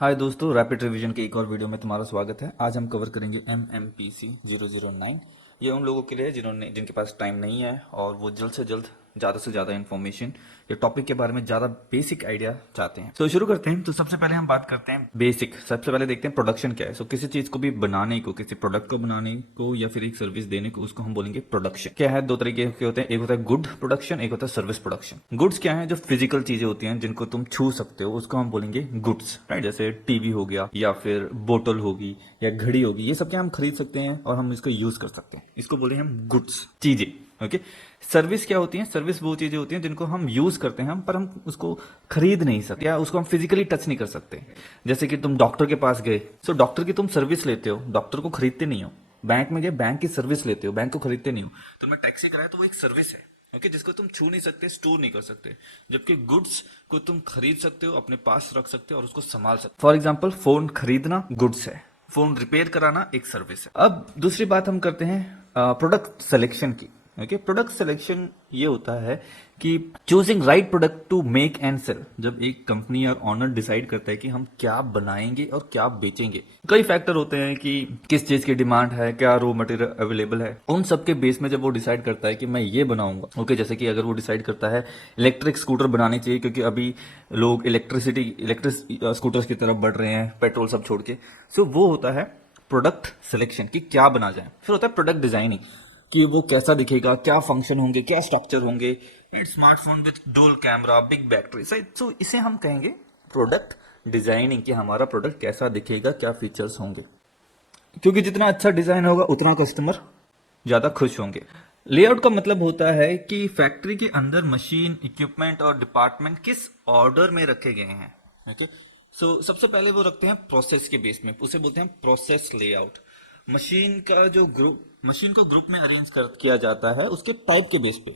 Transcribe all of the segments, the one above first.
हाय दोस्तों, rapid revision के एक और वीडियो में तुम्हारा स्वागत है। आज हम कवर करेंगे MMPC 009। ये उन लोगों के लिए है जिनके पास टाइम नहीं है और वो जल्द से ज़्यादा इन्फॉर्मेशन या टॉपिक के बारे में ज़्यादा बेसिक आइडिया चाहते हैं। तो शुरू करते हैं। तो सबसे पहले हम बात करते हैं बेसिक। सबसे पहले देखते हैं प्रोडक्शन क्या है। किसी चीज़ को भी बनाने को, किसी प्रोडक्ट को बनाने को या फिर एक सर्विस देने को, उसको हम बोलेंगे प्रोडक्शन। क्या है, दो तरीके के होते हैं। एक होता है गुड प्रोडक्शन, एक होता है सर्विस प्रोडक्शन। गुड्स क्या है, जो फिजिकल चीजें होती हैं जिनको तुम छू सकते हो, उसको हम बोलेंगे गुड्स, राइट। जैसे टीवी हो गया या फिर बोतल होगी या घड़ी होगी, ये सब क्या हम खरीद सकते हैं और हम इसको यूज कर सकते हैं। इसको बोलेंगे हम गुड्स, चीजें। ओके। सर्विस क्या होती है? सर्विस वो चीजें होती हैं जिनको हम यूज करते हैं पर हम उसको खरीद नहीं सकते या उसको हम फिजिकली टच नहीं कर सकते। जैसे कि तुम डॉक्टर के पास गए, डॉक्टर की तुम सर्विस लेते हो, डॉक्टर को खरीदते नहीं हो। बैंक में गए, बैंक की सर्विस लेते हो, बैंक को खरीदते नहीं हो। तुमने टैक्सी कराया तो वो एक सर्विस है, ओके, जिसको तुम छू नहीं सकते, स्टोर नहीं कर सकते। जबकि गुड्स को तुम खरीद सकते हो, अपने पास रख सकते हो और उसको संभाल सकते हो। फॉर एग्जाम्पल, फोन खरीदना गुड्स है, फोन रिपेयर कराना एक सर्विस है। अब दूसरी बात हम करते हैं प्रोडक्ट सिलेक्शन की। ओके, प्रोडक्ट सिलेक्शन ये होता है कि choosing right product to make and sell. जब एक कंपनी और ऑनर डिसाइड करता है कि हम क्या बनाएंगे और क्या बेचेंगे, कई फैक्टर होते हैं कि किस चीज की डिमांड है, क्या रॉ मटेरियल अवेलेबल है, उन सब के बेस में जब वो डिसाइड करता है कि मैं ये बनाऊंगा। ओके, जैसे कि अगर वो डिसाइड करता है इलेक्ट्रिक स्कूटर बनानी चाहिए क्योंकि अभी लोग इलेक्ट्रिक स्कूटर्स की तरफ बढ़ रहे हैं, पेट्रोल सब छोड़ के। वो होता है प्रोडक्ट सिलेक्शन कि क्या बना जाए। फिर होता है प्रोडक्ट डिजाइनिंग कि वो कैसा दिखेगा, क्या फंक्शन होंगे, क्या स्ट्रक्चर होंगे। Smartphone with dual camera, big battery. So इसे हम कहेंगे प्रोडक्ट डिजाइनिंग कि हमारा प्रोडक्ट कैसा दिखेगा, क्या फीचर्स होंगे। क्योंकि जितना अच्छा डिजाइन होगा उतना कस्टमर ज्यादा खुश होंगे। लेआउट का मतलब होता है कि फैक्ट्री के अंदर मशीन, इक्विपमेंट और डिपार्टमेंट किस ऑर्डर में रखे गए हैं। ओके, सबसे पहले वो रखते हैं प्रोसेस के बेस में, उसे बोलते हैं प्रोसेस लेआउट। मशीन को ग्रुप में अरेंज किया जाता है उसके टाइप के बेस पे,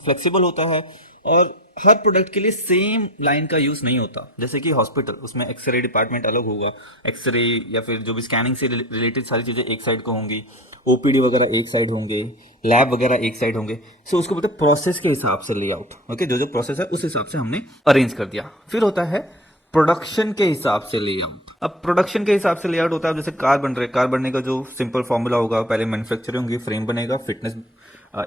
फ्लेक्सिबल होता है और हर प्रोडक्ट के लिए सेम लाइन का यूज नहीं होता। जैसे कि हॉस्पिटल, उसमें एक्सरे डिपार्टमेंट अलग होगा, एक्सरे या फिर जो भी स्कैनिंग से रिलेटेड सारी चीजें एक साइड को होंगी, ओपीडी वगैरह एक साइड होंगे, लैब वगैरह एक साइड होंगे। उसको बोलते हैं प्रोसेस के हिसाब से लेआउट। ओके, जो प्रोसेस है उस हिसाब से हमने अरेंज कर दिया। फिर होता है प्रोडक्शन के हिसाब से लेआउट। अब प्रोडक्शन के हिसाब से लेआउट होता है, जैसे कार बन रहे, कार बनने का जो सिंपल फॉर्मूला होगा, पहले मैन्युफैक्चरिंग होगी, फ्रेम बनेगा, फिटनेस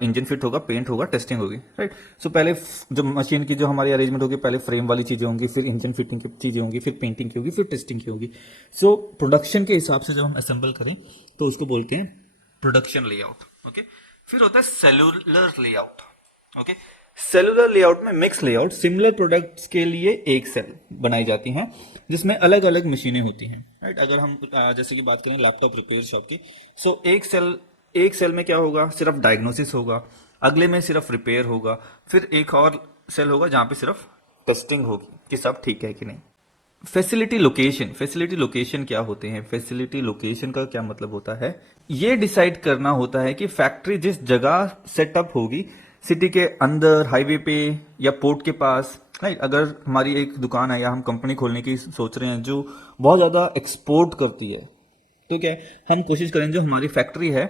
इंजन फिट होगा, पेंट होगा, टेस्टिंग होगी, राइट। पहले जो मशीन की जो हमारी अरेंजमेंट होगी, पहले फ्रेम वाली चीजें होंगी, फिर इंजन फिटिंग की चीजें होंगी, फिर पेंटिंग की होगी, फिर टेस्टिंग की होगी। प्रोडक्शन के हिसाब से जब हम असेंबल करें तो उसको बोलते हैं प्रोडक्शन लेआउट। ओके, फिर होता है cellular layout. Okay, cellular layout में मिक्स लेआउट, सिमिलर प्रोडक्ट्स के लिए एक सेल बनाई जाती हैं जिसमें अलग अलग मशीनें होती हैं, राइट। अगर हम जैसे कि बात करें लैपटॉप रिपेयर शॉप की, एक सेल में क्या होगा, सिर्फ डायग्नोसिस होगा, अगले में सिर्फ रिपेयर होगा, फिर एक और सेल होगा जहां पे सिर्फ टेस्टिंग होगी कि सब ठीक है कि नहीं। फैसिलिटी लोकेशन क्या होते हैं? फैसिलिटी लोकेशन का क्या मतलब होता है? ये डिसाइड करना होता है कि फैक्ट्री जिस जगह सेटअप होगी, सिटी के अंदर, हाईवे पे या पोर्ट के पास, राइट। अगर हमारी एक दुकान है या हम कंपनी खोलने की सोच रहे हैं जो बहुत ज्यादा एक्सपोर्ट करती है, तो क्या है, हम कोशिश करें जो हमारी फैक्ट्री है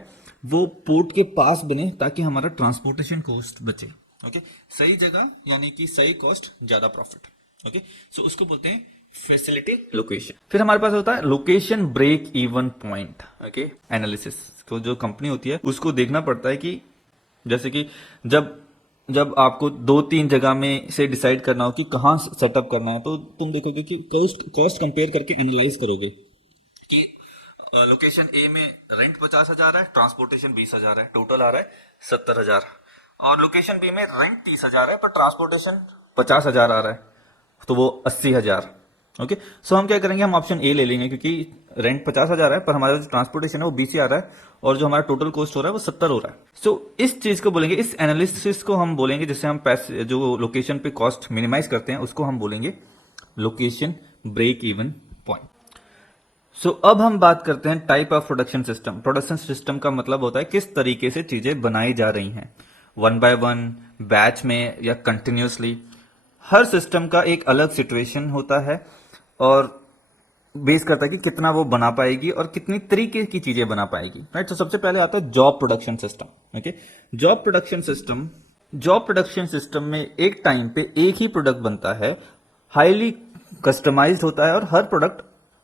वो पोर्ट के पास बने ताकि हमारा ट्रांसपोर्टेशन कॉस्ट बचे। ओके, सही जगह यानी कि सही कॉस्ट, ज्यादा प्रॉफिट। ओके, उसको बोलते हैं फैसिलिटी लोकेशन। फिर हमारे पास होता है location break even point. Okay, analysis को जो कंपनी होती है उसको देखना पड़ता है कि जैसे कि जब जब आपको दो तीन जगह में से डिसाइड करना हो कि कहाँ सेटअप करना है, तो तुम देखोगे कि कॉस्ट कंपेयर करके एनालाइज करोगे कि लोकेशन ए में रेंट 50,000 है, ट्रांसपोर्टेशन 20,000 है, टोटल आ रहा है 70,000। और लोकेशन बी में रेंट 30,000 है पर ट्रांसपोर्टेशन 50,000 आ रहा है, तो वो 80,000। ओके, हम क्या करेंगे, हम ऑप्शन ए ले लेंगे क्योंकि रेंट 50,000 है पर हमारा जो ट्रांसपोर्टेशन है वो 20 आ रहा है और जो हमारा टोटल कॉस्ट हो रहा है वो 70 हो रहा है। इस चीज को बोलेंगे, इस एनालिसिस को हम बोलेंगे, जिससे हम पैसे जो लोकेशन पे कॉस्ट मिनिमाइज करते हैं उसको हम बोलेंगे लोकेशन ब्रेक इवन पॉइंट। अब हम बात करते हैं type of production system. Production system का मतलब होता है किस तरीके से चीजें बनाई जा रही हैं, 1 by 1, बैच में या कंटिन्यूसली। हर सिस्टम का एक अलग सिचुएशन होता है और बेस करता है कि कितना वो बना पाएगी और कितनी तरीके की चीजें बना पाएगी, राइट। सबसे पहले आता है job production system. Okay, job production system में एक टाइम पे एक ही प्रोडक्ट बनता है, हाईली कस्टमाइज्ड होता है और हर प्रोडक्ट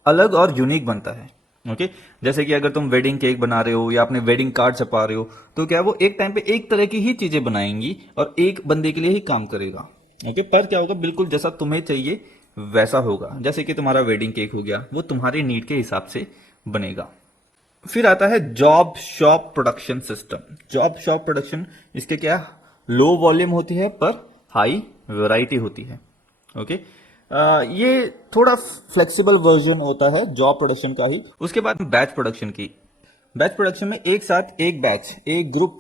अलग और यूनिक बनता है। ओके, जैसे कि अगर तुम वेडिंग केक बना रहे हो या अपने वेडिंग कार्ड छपा रहे हो, तो क्या वो एक टाइम पे एक तरह की ही चीजें बनाएंगी और एक बंदे के लिए ही काम करेगा। ओके, पर क्या होगा, बिल्कुल जैसा तुम्हें चाहिए वैसा होगा। जैसे कि तुम्हारा वेडिंग केक हो गया, वो तुम्हारे नीड के हिसाब से बनेगा। फिर आता है job shop production system. Job shop production, इसके क्या, लो वॉल्यूम होती है पर हाई वैरायटी होती है। ओके, ये थोड़ा फ्लेक्सिबल वर्जन होता है जॉब प्रोडक्शन का ही। उसके बाद बैच प्रोडक्शन की। बैच प्रोडक्शन में एक साथ एक बैच, एक ग्रुप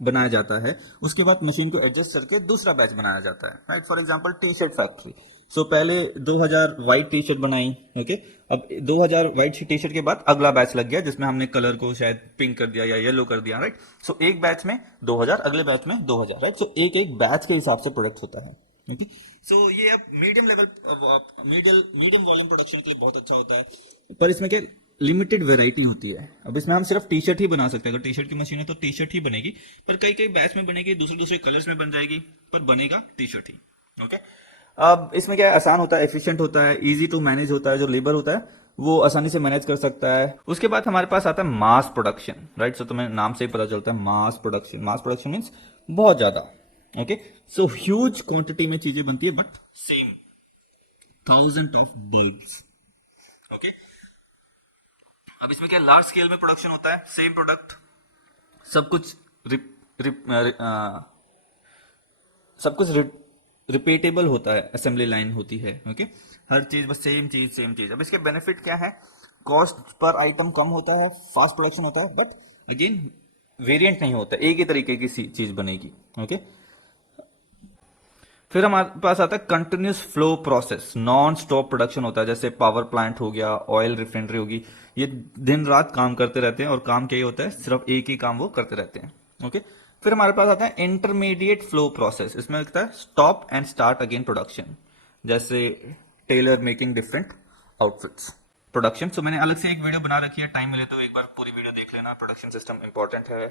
बनाया जाता है, उसके बाद मशीन को एडजस्ट करके दूसरा बैच बनाया जाता है। Right, for example T shirt factory. So पहले 2000 वाइट टी शर्ट बनाई। ओके, अब 2000 वाइट टी शर्ट के बाद अगला बैच लग गया जिसमें हमने कलर को शायद पिंक कर दिया या येलो कर दिया। राइट, सो एक बैच में 2000, अगले बैच में 2000। राइट, सो एक एक बैच के हिसाब से प्रोडक्ट होता है। ओके, सो ये अब medium level, medium volume production के लिए बहुत अच्छा होता है, पर इसमें क्या, लिमिटेड वैरायटी होती है। अब इसमें हम सिर्फ टी शर्ट ही बना सकते हैं। अगर टी शर्ट की मशीन है तो टी शर्ट ही बनेगी, पर कई कई बैच में बनेगी, दूसरे दूसरे कलर्स में बन जाएगी, पर बनेगा टी शर्ट ही। ओके, अब इसमें क्या है, आसान होता है, एफिशिएंट होता है, इजी टू मैनेज होता है। जो लेबर होता है वो आसानी से मैनेज कर सकता है। उसके बाद हमारे पास आता है मास प्रोडक्शन। राइट, सो तुम्हें नाम से ही पता चलता है mass production. Mass production means बहुत ज्यादा। ओके, सो ह्यूज क्वांटिटी में चीजें बनती है, but same, thousand of bulbs. Okay, अब इसमें क्या, लार्ज स्केल में प्रोडक्शन होता है, सेम प्रोडक्ट, सब कुछ रिप, रिप, सब कुछ रिपीटेबल होता है, असेंबली लाइन होती है। ओके, हर चीज बस सेम चीज सेम चीज। अब इसके बेनिफिट क्या है, कॉस्ट पर आइटम कम होता है, फास्ट प्रोडक्शन होता है, बट अगेन वेरिएंट नहीं होता, एक ही तरीके की चीज बनेगी। ओके, फिर हमारे पास आता है continuous flow process. Non stop production होता है, जैसे पावर प्लांट हो गया, ऑयल रिफाइनरी होगी, ये दिन रात काम करते रहते हैं और काम क्या ही होता है, सिर्फ एक ही काम वो करते रहते हैं। ओके, फिर हमारे पास आता है इंटरमीडिएट फ्लो प्रोसेस। इसमें लगता है stop and start again production, जैसे tailor making different outfits production. तो मैंने अलग से एक वीडियो बना रखी है, टाइम मिले तो एक बार पूरी वीडियो देख लेना। प्रोडक्शन सिस्टम इंपॉर्टेंट है,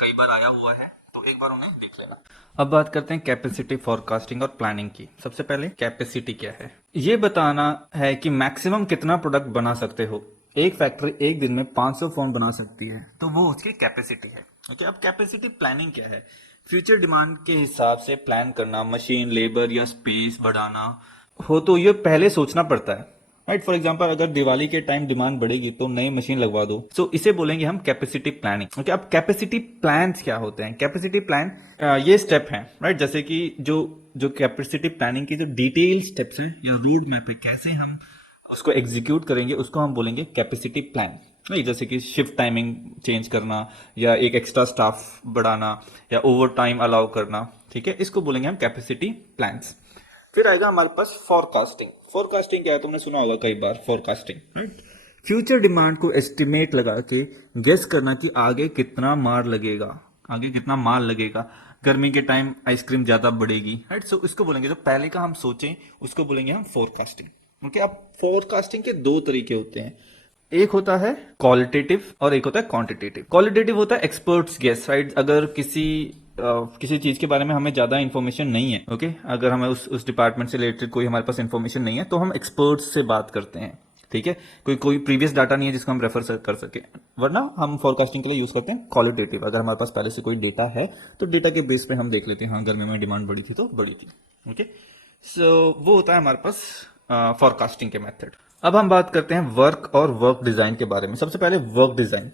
कई बार आया हुआ है, तो एक बार उन्हें देख लेना। अब बात करते हैं कैपेसिटी फोरकास्टिंग और प्लानिंग की। सबसे पहले कैपेसिटी क्या है, ये बताना है कि मैक्सिमम कितना प्रोडक्ट बना सकते हो। एक फैक्ट्री एक दिन में 500 फोन बना सकती है, तो वो उसकी कैपेसिटी है। ओके, अब कैपेसिटी प्लानिंग क्या है, फ्यूचर डिमांड के हिसाब से प्लान करना, मशीन, लेबर या स्पेस बढ़ाना हो तो ये पहले सोचना पड़ता है। राइट, फॉर एग्जांपल अगर दिवाली के टाइम डिमांड बढ़ेगी तो नई मशीन लगवा दो, सो इसे बोलेंगे हम कैपेसिटी प्लानिंग। ओके, अब कैपेसिटी प्लान्स क्या होते हैं, कैपेसिटी प्लान ये स्टेप हैं। राइट, जैसे कि जो जो कैपेसिटी प्लानिंग की जो डिटेल स्टेप्स हैं या रोड मैप है, कैसे हम उसको एग्जीक्यूट करेंगे, उसको हम बोलेंगे कैपेसिटी प्लान। नहीं, जैसे कि शिफ्ट टाइमिंग चेंज करना, या एक एक्स्ट्रा स्टाफ बढ़ाना, या ओवर टाइम अलाउ करना। ठीक है, इसको बोलेंगे हम कैपेसिटी प्लान्स। फिर आएगा हमारे पास फोरकास्टिंग। फोरकास्टिंग क्या है, तुमने सुना होगा कई बार फोरकास्टिंग। राइट, फ्यूचर डिमांड को एस्टिमेट लगा के गेस करना कि आगे कितना माल लगेगा, आगे कितना माल लगेगा। गर्मी के टाइम आइसक्रीम ज्यादा बढ़ेगी। राइट, सो इसको बोलेंगे, जो पहले का हम सोचें उसको बोलेंगे हम फोरकास्टिंग। ओके, अब फोरकास्टिंग के दो तरीके होते हैं, एक होता है क्वालिटेटिव और एक होता है क्वांटिटेटिव। क्वालिटेटिव होता है एक्सपर्ट्स गेस। राइट, अगर किसी चीज के बारे में हमें ज्यादा इन्फॉर्मेशन नहीं है, ओके, अगर हमें उस डिपार्टमेंट से रिलेटेड कोई हमारे पास इन्फॉर्मेशन नहीं है, तो हम एक्सपर्ट्स से बात करते हैं। ठीक है, कोई कोई प्रीवियस डाटा नहीं है जिसको हम रेफर कर सके, वरना हम फोरकास्टिंग के लिए यूज करते हैं क्वालिटेटिव। अगर हमारे पास पहले से कोई डेटा है तो डेटा के बेस पे हम देख लेते हैं, हाँ गर्मी में डिमांड बढ़ी थी तो बढ़ी थी। ओके, सो वो होता है हमारे पास फोरकास्टिंग के मेथड। अब हम बात करते हैं वर्क और वर्क डिजाइन के बारे में। सबसे पहले work design,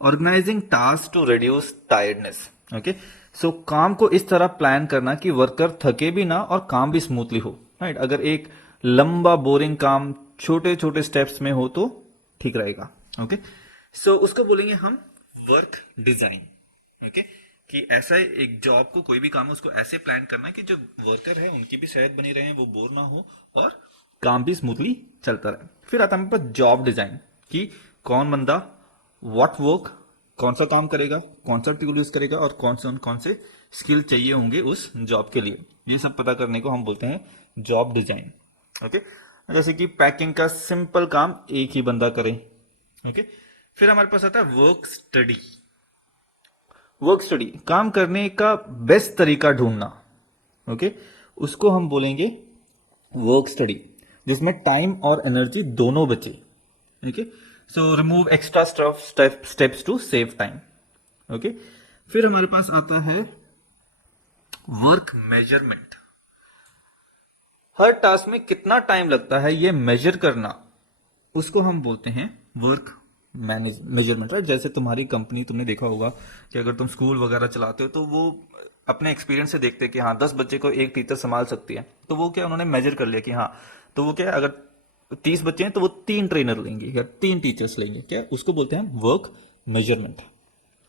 organising task to reduce tiredness. Okay, so काम को इस तरह प्लान करना कि वर्कर थके भी ना और काम भी स्मूथली हो। राइट, अगर एक लंबा बोरिंग काम छोटे छोटे स्टेप्स में हो तो ठीक रहेगा। ओके, सो उसको बोलेंगे हम वर्क डिजाइन। ओके, कि ऐसा एक जॉब को, कोई भी काम है उसको ऐसे प्लान करना कि जो वर्कर है उनकी भी सेहत बनी रहे, वो बोर ना हो और काम भी स्मूथली चलता रहे। फिर आता है मेरे पास जॉब डिजाइन, कि कौन बंदा व्हाट वर्क, कौन सा काम करेगा, कौन सा टूल यूज करेगा और कौन से स्किल चाहिए होंगे उस जॉब के लिए, ये सब पता करने को हम बोलते हैं जॉब डिजाइन। ओके, जैसे कि पैकिंग का सिंपल काम एक ही बंदा करे। ओके, फिर हमारे पास आता है वर्क स्टडी। वर्क स्टडी, काम करने का बेस्ट तरीका ढूंढना। ओके, उसको हम बोलेंगे वर्क स्टडी, जिसमें टाइम और एनर्जी दोनों बचे। Okay, so remove extra steps to save time. Okay, फिर हमारे पास आता है वर्क मेजरमेंट। हर टास्क में कितना टाइम लगता है ये मेजर करना, उसको हम बोलते हैं वर्क मेजरमेंट। राइट, जैसे तुम्हारी कंपनी, तुमने देखा होगा कि अगर तुम स्कूल वगैरह चलाते हो तो वो अपने एक्सपीरियंस से देखते हैं कि हाँ 10 बच्चे को एक टीचर संभाल सकती है, तो वो क्या उन्होंने मेजर कर लिया कि हाँ, तो वो क्या, अगर 30 बच्चे हैं तो वो 3 ट्रेनर लेंगे या 3 टीचर्स लेंगे, क्या उसको बोलते हैं वर्क मेजरमेंट।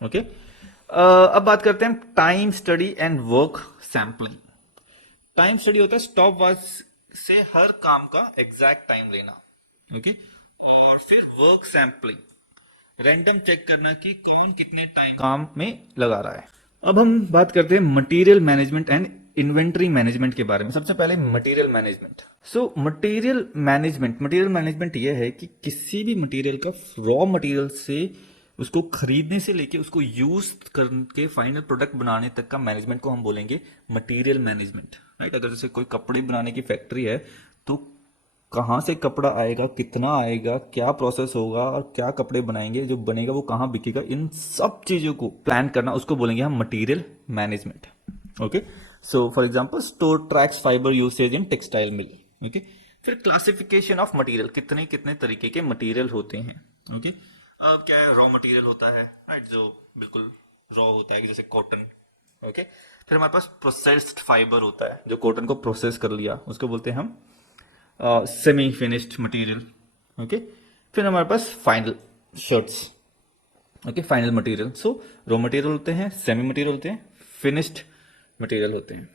ओके, अब बात करते हैं time study and work sampling. Time study होता है स्टॉप वॉच से हर काम का एग्जैक्ट टाइम लेना। ओके, और फिर वर्क सैम्पलिंग, रैंडम चेक करना कि कौन कितने टाइम काम में लगा रहा है। अब हम बात करते हैं material management and inventory management के बारे में। सबसे पहले material management. So material management यह है कि किसी भी मटेरियल का रॉ मटेरियल से उसको खरीदने से लेके उसको यूज करके फाइनल प्रोडक्ट बनाने तक का मैनेजमेंट को हम बोलेंगे मटेरियल मैनेजमेंट। राइट, अगर जैसे कोई कपड़े बनाने की फैक्ट्री है तो कहाँ से कपड़ा आएगा, कितना आएगा, क्या प्रोसेस होगा और क्या कपड़े बनाएंगे, जो बनेगा वो कहाँ बिकेगा, इन सब चीजों को प्लान करना, उसको बोलेंगे हम material management. Okay, so for example store tracks fibre usage in textile mill. Okay, फिर क्लासिफिकेशन ऑफ मटेरियल, कितने कितने तरीके के मटेरियल होते हैं। ओके, अब क्या है, रॉ मटेरियल होता है, राइट, जो बिल्कुल रॉ होता है जैसे कॉटन। ओके, फिर हमारे पास प्रोसेस्ड फाइबर होता है, जो कॉटन को प्रोसेस कर लिया, उसको बोलते हैं हम सेमी फिनिश्ड मटेरियल। ओके, फिर हमारे पास final shirts. Okay, final material. So raw material होते हैं, सेमी मटेरियल होते हैं, फिनिश्ड मटेरियल होते हैं।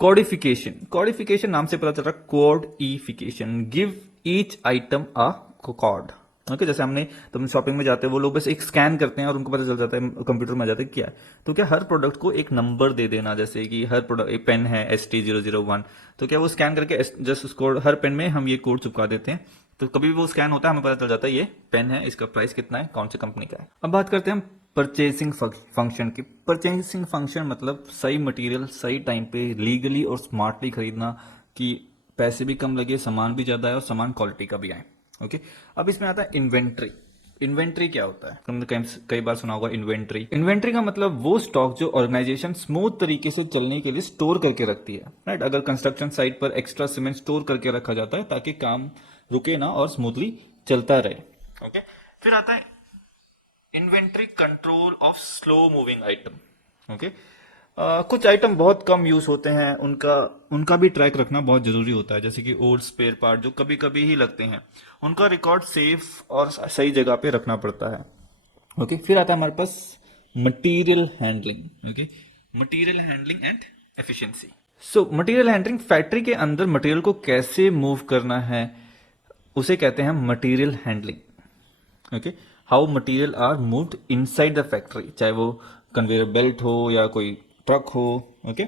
कोडिफिकेशन, कोडिफिकेशन नाम से पता चल रहा है, codification, give each item a code. Okay, जैसे हमने, तुम शॉपिंग में जाते हो, वो लोग बस एक स्कैन करते हैं और उनको पता चल जाता है, कंप्यूटर में आ जाता है क्या है। तो क्या हर प्रोडक्ट को एक नंबर दे देना, जैसे कि हर प्रोडक्ट, एक पेन है ST001, तो क्या वो स्कैन करके जस्ट उसको हर पेन में हम ये कोड चिपका देते हैं, तो कभी भी वो स्कैन होता है हमें पता चल जाता है ये पेन है, इसका प्राइस कितना है, कौन सी कंपनी का है। अब बात करते हैं हम परचेसिंग फंक्शन की। परचेसिंग फंक्शन मतलब सही मटेरियल सही टाइम पे लीगली और स्मार्टली खरीदना, कि पैसे भी कम लगे, सामान भी ज्यादा है और सामान क्वालिटी का भी आए। ओके, अब इसमें आता है इन्वेंट्री। इन्वेंट्री क्या होता है, तुमने कई बार सुना होगा इन्वेंट्री। इन्वेंट्री का मतलब वो स्टॉक जो ऑर्गेनाइजेशन स्मूथ तरीके से चलने के लिए स्टोर करके रखती है। राइट, अगर कंस्ट्रक्शन साइट पर एक्स्ट्रा सीमेंट स्टोर करके रखा जाता है ताकि काम रुके ना और स्मूथली चलता रहे। ओके, फिर आता है inventory control of slow moving item. Okay, कुछ आइटम बहुत कम यूज होते हैं, उनका उनका भी ट्रैक रखना बहुत जरूरी होता है, जैसे कि ओल्ड स्पेयर पार्ट जो कभी कभी ही लगते हैं, उनका रिकॉर्ड सेफ और सही जगह पे रखना पड़ता है। ओके, फिर आता है हमारे पास material handling. Okay, material handling and efficiency. So material handling, factory के अंदर मटेरियल को कैसे मूव करना है, उसे कहते हैं material handling. Okay, how material are moved inside the factory, चाहे वो कन्वेयर बेल्ट हो या कोई ट्रक हो। ओके,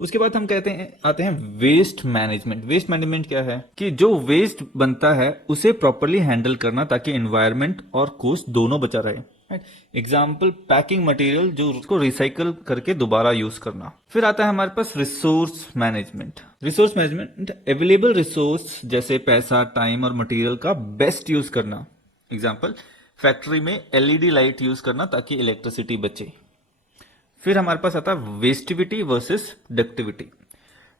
उसके बाद हम कहते हैं, आते हैं वेस्ट मैनेजमेंट। वेस्ट मैनेजमेंट क्या है कि जो वेस्ट बनता है उसे प्रॉपरली हैंडल करना ताकि एनवायरनमेंट और कॉस्ट दोनों बचा रहे। एग्जाम्पल, पैकिंग मटेरियल जो उसको रिसाइकल करके दोबारा यूज करना। फिर आता है हमारे पास resource management. Resource management, available resource जैसे पैसा, टाइम और मटेरियल का बेस्ट यूज करना। एग्जाम्पल, फैक्ट्री में LED लाइट यूज करना ताकि इलेक्ट्रिसिटी बचे। फिर हमारे पास आता है वेस्टिविटी वर्सेस डक्टिविटी।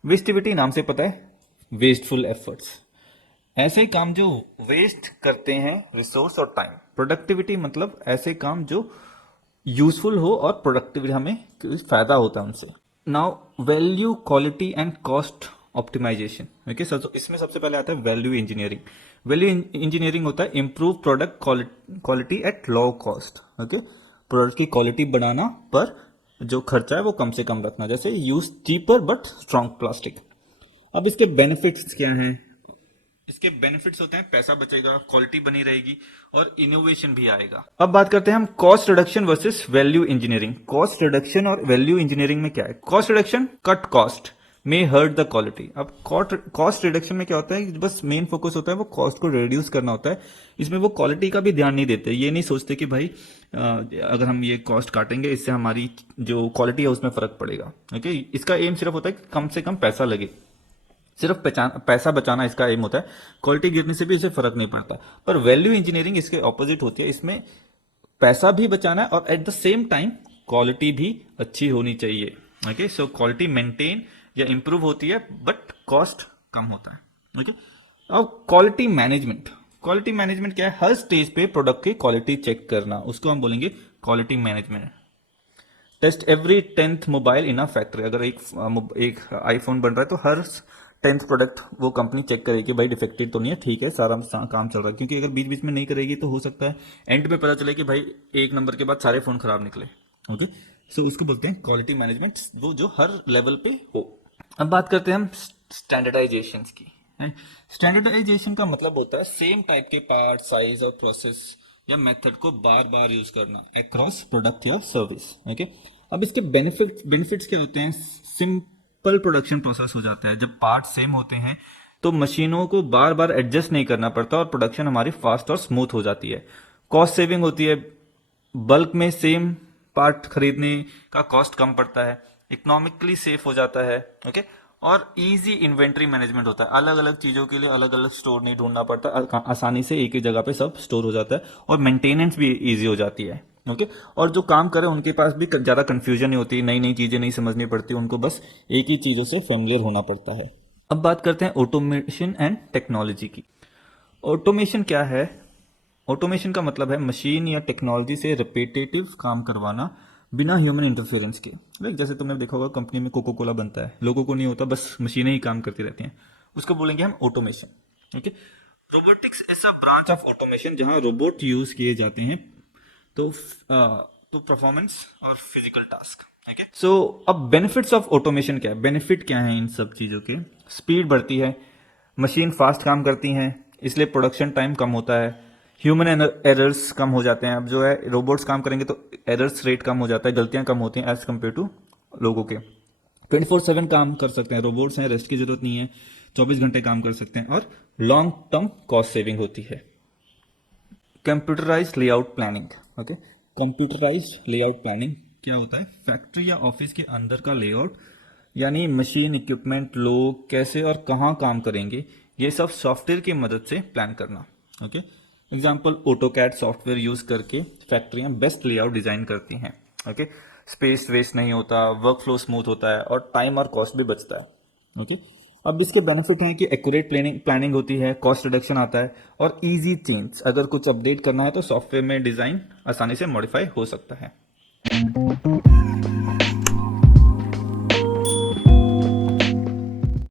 वेस्टिविटी नाम से पता है, वेस्टफुल एफर्ट्स, ऐसे काम जो वेस्ट करते हैं रिसोर्स और टाइम। प्रोडक्टिविटी मतलब ऐसे काम जो यूजफुल हो और प्रोडक्टिविटी हमें फायदा होता है उनसे। Now value, quality and cost optimisation. Okay, इसमें सबसे पहले आता है वैल्यू इंजीनियरिंग। वैल्यू इंजीनियरिंग होता है improve product quality at low cost. Okay, product की क्वालिटी बढ़ाना पर जो खर्चा है वो कम से कम रखना, जैसे use cheaper but strong plastic. अब इसके बेनिफिट्स क्या हैं? इसके बेनिफिट्स होते हैं पैसा बचेगा, क्वालिटी बनी रहेगी और इनोवेशन भी आएगा। अब बात करते हैं हम cost reduction versus value engineering. Cost reduction और वैल्यू इंजीनियरिंग में क्या है? Cost reduction, cut cost may hurt the quality. अब कॉस्ट रिडक्शन में क्या होता है, बस मेन फोकस होता है वो कॉस्ट को रिड्यूस करना होता है, इसमें वो क्वालिटी का भी ध्यान नहीं देते। ये नहीं सोचते कि भाई अगर हम ये कॉस्ट काटेंगे इससे हमारी जो क्वालिटी है उसमें फर्क पड़ेगा। ओके, इसका एम सिर्फ होता है कि कम से कम पैसा लगे। सिर्फ पैसा बचाना इसका एम होता है, क्वालिटी गिरने से भी इसे फर्क नहीं पड़ता। पर वैल्यू इंजीनियरिंग इसके ऑपोजिट होती है, इसमें पैसा भी बचाना है और at the same time quality भी अच्छी होनी चाहिए। ओके, सो क्वालिटी मेंटेन या इंप्रूव होती है बट कॉस्ट कम होता है। ओके, अब क्वालिटी मैनेजमेंट क्या है? हर स्टेज पे प्रोडक्ट की क्वालिटी चेक करना, उसको हम बोलेंगे quality management. Test every 10th mobile in a factory. अगर एक आईफोन बन रहा है तो हर 10th प्रोडक्ट वो कंपनी चेक करेगी, भाई डिफेक्टेड तो नहीं है, ठीक है, सारा काम चल रहा है। क्योंकि अगर बीच बीच में नहीं करेगी तो हो सकता है एंड पे पता चले कि भाई एक नंबर के बाद सारे फोन खराब निकले। ओके, सो उसको बोलते हैं क्वालिटी मैनेजमेंट, वो जो हर लेवल पे हो। अब बात करते हैं हम स्टैंडर्डाइजेशन की। स्टैंडर्डाइजेशन का मतलब होता है सेम टाइप के पार्ट, साइज और प्रोसेस या मेथड को बार बार यूज करना अक्रॉस प्रोडक्ट या सर्विस। ओके, अब इसके बेनिफिट्स क्या होते हैं? सिंपल प्रोडक्शन प्रोसेस हो जाता है। जब पार्ट सेम होते हैं तो मशीनों को बार बार एडजस्ट नहीं करना पड़ता और प्रोडक्शन हमारी फास्ट और स्मूथ हो जाती है। कॉस्ट सेविंग होती है, बल्क में सेम पार्ट खरीदने का कॉस्ट कम पड़ता है, इकोनॉमिकली सेफ हो जाता है। ओके, और इजी इन्वेंट्री मैनेजमेंट होता है, अलग अलग चीजों के लिए अलग अलग स्टोर नहीं ढूंढना पड़ता, आसानी से एक ही जगह पे सब स्टोर हो जाता है और मेंटेनेंस भी इजी हो जाती है। ओके, और जो काम करे उनके पास भी ज्यादा कंफ्यूजन नहीं होती, नई नई चीजें नहीं समझनी पड़ती, उनको बस एक ही चीजों से फेमिलियर होना पड़ता है। अब बात करते हैं ऑटोमेशन एंड टेक्नोलॉजी की। ऑटोमेशन क्या है? ऑटोमेशन का मतलब है मशीन या टेक्नोलॉजी से रिपीटेटिव काम करवाना बिना ह्यूमन इंटरफेरेंस के। लाइक जैसे तुमने देखा होगा कंपनी में कोको कोला बनता है, लोगों को नहीं होता, बस मशीनें ही काम करती रहती हैं, उसको बोलेंगे हम automation. Okay, robotics is a branch of automation जहां रोबोट यूज किए जाते हैं तो परफॉर्मेंस और फिजिकल टास्क। ठीक है, सो अब बेनिफिट्स ऑफ ऑटोमेशन क्या है? बेनिफिट क्या है इन सब चीजों के? स्पीड बढ़ती है, मशीन फास्ट काम करती हैं, इसलिए प्रोडक्शन टाइम कम होता है, ह्यूमन एरर्स कम हो जाते हैं। अब जो है रोबोट्स काम करेंगे तो एरर्स रेट कम हो जाता है, गलतियां कम होती हैं एज कम्पेयर टू लोगों के। 24/7 काम कर सकते हैं, रोबोट्स हैं, रेस्ट की जरूरत नहीं है, 24 घंटे काम कर सकते हैं और लॉन्ग टर्म कॉस्ट सेविंग होती है। Computerised layout planning. Okay, computerised layout planning क्या होता है? फैक्ट्री या ऑफिस के अंदर का लेआउट, यानी मशीन, इक्विपमेंट, लोग कैसे और कहाँ काम करेंगे, ये सब सॉफ्टवेयर की मदद से प्लान करना। Okay, example AutoCAD software use करके फैक्ट्रियां बेस्ट लेआउट डिजाइन करती हैं। ओके, स्पेस वेस्ट नहीं होता, वर्क फ्लो स्मूथ होता है और टाइम और कॉस्ट भी बचता है। ओके, अब इसके बेनिफिट हैं कि एक्यूरेट प्लानिंग होती है, कॉस्ट रिडक्शन आता है और इजी चेंज। अगर कुछ अपडेट करना है तो सॉफ्टवेयर में डिजाइन आसानी से मॉडिफाई हो सकता है।